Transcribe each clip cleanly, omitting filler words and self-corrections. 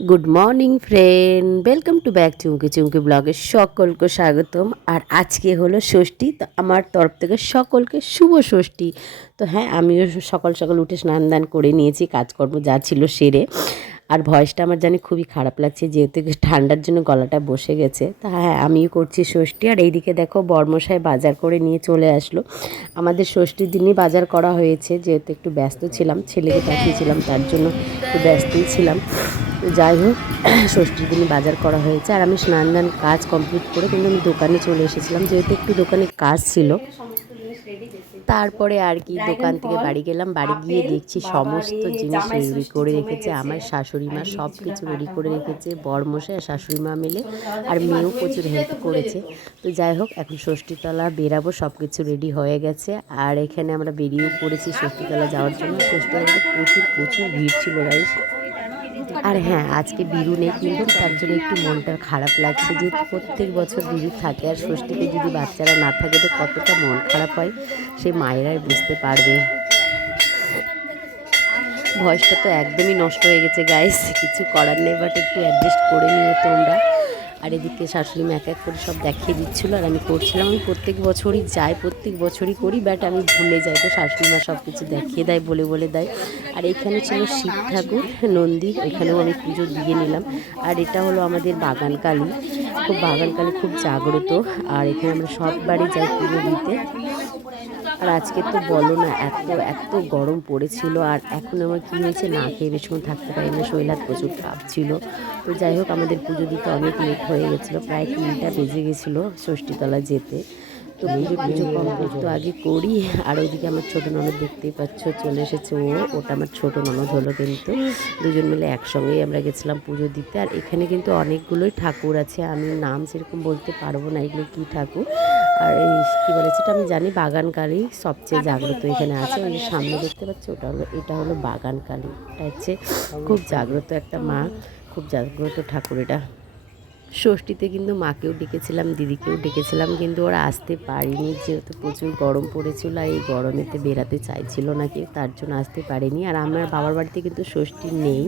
Good morning friend, welcome to back Chumki Chumki ব্লগে সকলকে স্বাগতম। আর আজকে হলো ষষ্ঠী, তো আমার তরফ থেকে সকলকে শুভ ষষ্ঠী। তো হ্যাঁ, আমিও সকাল সকাল উঠে স্নান দান করে নিয়েছি, কাজকর্ম যা ছিল সেরে। আর ভয়েসটা আমার জানি খুবই খারাপ লাগছে, যেহেতু ঠান্ডার জন্য গলাটা বসে গেছে। তা হ্যাঁ, আমিও করছি ষষ্ঠী। আর এইদিকে দেখো বর্মশাই বাজার করে নিয়ে চলে আসলো। আমাদের ষষ্ঠীর দিনই বাজার করা হয়েছে, যেহেতু একটু ব্যস্ত ছিলাম, ছেলেকে পাঠিয়েছিলাম, তার জন্য একটু ব্যস্তই ছিলাম। তো যাই হোক, ষষ্ঠীর দিনই বাজার করা হয়েছে। আর আমি স্নান দান কাজ কমপ্লিট করে কিন্তু আমি দোকানে চলে এসেছিলাম, যেহেতু একটু দোকানে কাজ ছিল। তারপরে আর কি দোকান থেকে বাড়ি গেলাম, বাড়ি গিয়ে দেখছি সমস্ত জিনিস রেডি করে রেখেছে আমার শাশুড়ি মা, সব কিছু রেডি করে রেখেছে বরমশাই আর শাশুড়ি মা মিলে। আর মেয়েও প্রচুর হেল্প করেছে। তো যাই হোক, এখন ষষ্ঠীতলা বেরাবো, সব কিছু রেডি হয়ে গেছে। আর এখানে আমরা বেরিয়েও পড়েছি ষষ্ঠীতলা যাওয়ার জন্য। ষষ্ঠীতলাতে প্রচুর প্রচুর ভিড় ছিল গাইস। আর হ্যাঁ, আজকে বিরু নেই, কিন্তু তার জন্য একটু মনটা খারাপ লাগছে, যে প্রত্যেক বছর বিরু থাকে আর ষষ্ঠীতে যদি বাচ্চারা না থাকে তো কতটা মন খারাপ হয়, সেই মায়েরাই বুঝতে পারবে। ভয়েসটা তো একদমই নষ্ট হয়ে গেছে গাইস, কিছু করার নেই, বাট একটু অ্যাডজাস্ট করে নিও তোমরা। আর এদিকে শাশুড়ি মা এক এক করে সব দেখিয়ে দিচ্ছিলো আর আমি করছিলাম। আমি প্রত্যেক বছরই যাই, প্রত্যেক বছরই করি, বাট আমি ভুলে যাই, তো শাশুড়ি মা সব কিছু দেখিয়ে দেয়, বলে বলে দেয়। আর এখানে ছিল শিব ঠাকুর নন্দী, এখানেও আমি পুজো দিয়ে নিলাম। আর এটা হলো আমাদের বাগান কালী, বাগান কালী খুব জাগ্রত। আর এখানে আমরা সব বাড়ি যাই পুজো দিতে। আর আজকে তো বলো না, এত এত গরম পড়েছিল। আর এখন আমার কী হয়েছে, না খেয়ে বেশিক্ষণ থাকতে পারি না, শরীর হাত প্রচুর তাপ ছিল। তো যাই হোক, আমাদের পুজো দিতে অনেক লেট হয়ে গেছিলো, প্রায় 3টা বেজে গেছিলো ষষ্ঠীতলা যেতে। তো পুজো কমপ্লিট তো আগে করি। আর ওইদিকে আমার ছোটো ননদ দেখতেই পাচ্ছ চলে এসেছে, ওটা আমার ছোটো ননদ হলো। কিন্তু দুজন মিলে একসঙ্গেই আমরা গেছিলাম পুজো দিতে। আর এখানে কিন্তু অনেকগুলোই ঠাকুর আছে, আমি নাম সেরকম বলতে পারবো না এগুলো কী ঠাকুর। আর এই কী বলে, সেটা আমি জানি বাগান কালী সবচেয়ে জাগ্রত এখানে আছে। ওই যে সামনে দেখতে পাচ্ছি, এটা হলো বাগান কালী। এটা হচ্ছে খুব জাগ্রত একটা মা, খুব জাগ্রত ঠাকুর এটা। ষষ্ঠীতে কিন্তু মাকেও ডেকেছিলাম, দিদিকেও ডেকেছিলাম, কিন্তু ওরা আসতে পারেনি, যেহেতু প্রচুর গরম পড়েছিল আর এই গরমেতে বেরাতে চাইছিল না কেউ, তার জন্য আসতে পারেনি। আর আমার বাবার বাড়িতে কিন্তু ষষ্ঠী নেই,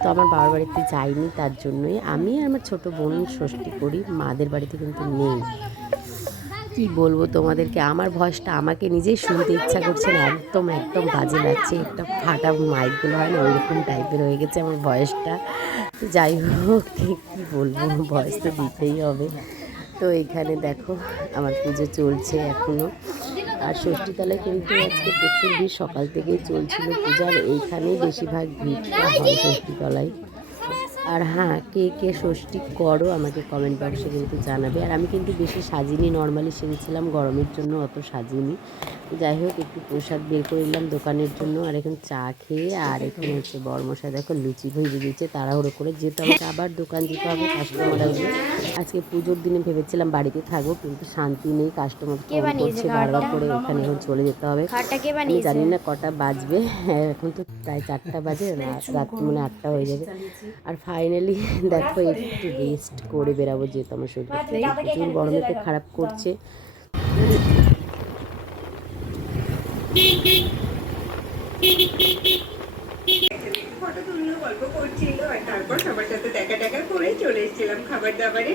তো আমার বাবার বাড়িতে যাইনি, তার জন্যই আমি আর আমার ছোটো বোন ষষ্ঠী করি, মাদের বাড়িতে কিন্তু নেই। কি বলবো তোমাদেরকে, আমার ভয়েসটা আমাকে নিজেই শুনতে ইচ্ছা করছে না, একদম একদম বাজে লাগছে, একটা ফাটা মাইকগুলো হয় না, ওইরকম টাইপের হয়ে গেছে আমার ভয়েসটা। তো যাই হোক, কী বলবো, ভয়েস তো দিতেই হবে। তো এখানে দেখো আমার পুজো চলছে এখনও। আর ষষ্ঠীতলায় কিন্তু আজকে প্রচুর ভিড়, সকাল থেকেই চলছিল পূজা। আর এইখানেই বেশিরভাগ ভিড়টা হয় ষষ্ঠীতলায়। আর হ্যাঁ, কে কে ষষ্ঠী করো আমাকে কমেন্ট বক্সে কিন্তু জানাবে। আর আমি কিন্তু বেশি সাজিনি, নর্মালি সেরেছিলাম, গরমের জন্য অত সাজিনি। যাই হোক, একটু প্রসাদ বের করে নিলাম দোকানের জন্য। আর এখন চা খেয়ে, আর এখানে হচ্ছে বরমশাই দেখো লুচি ভেজে দিয়েছে তাড়াহুড়ো করে, যেহেতু আমাকে আবার দোকান যেতে হবে, কাস্টমার আসবে। আজকে পুজোর দিনে ভেবেছিলাম বাড়িতে থাকবো, কিন্তু শান্তি নেই, কাস্টমার ফোন করছে বারবার করে, ওখানে এখন চলে যেতে হবে। আমি জানি না কটা বাজবে, এখন তো প্রায় 4টা বাজে, রাত মানে 8টা হয়ে যাবে। আর ফাইনালি দেখো একটু রেস্ট করে বেরাবো, যেহেতু আমার শরীরটা প্রচুর গরমেতে খারাপ করছে। ফটো তুললো, গল্প করছিল, আর তারপর সবার সাথে দেখা করে চলে এসেছিলাম খাবার দাবারে।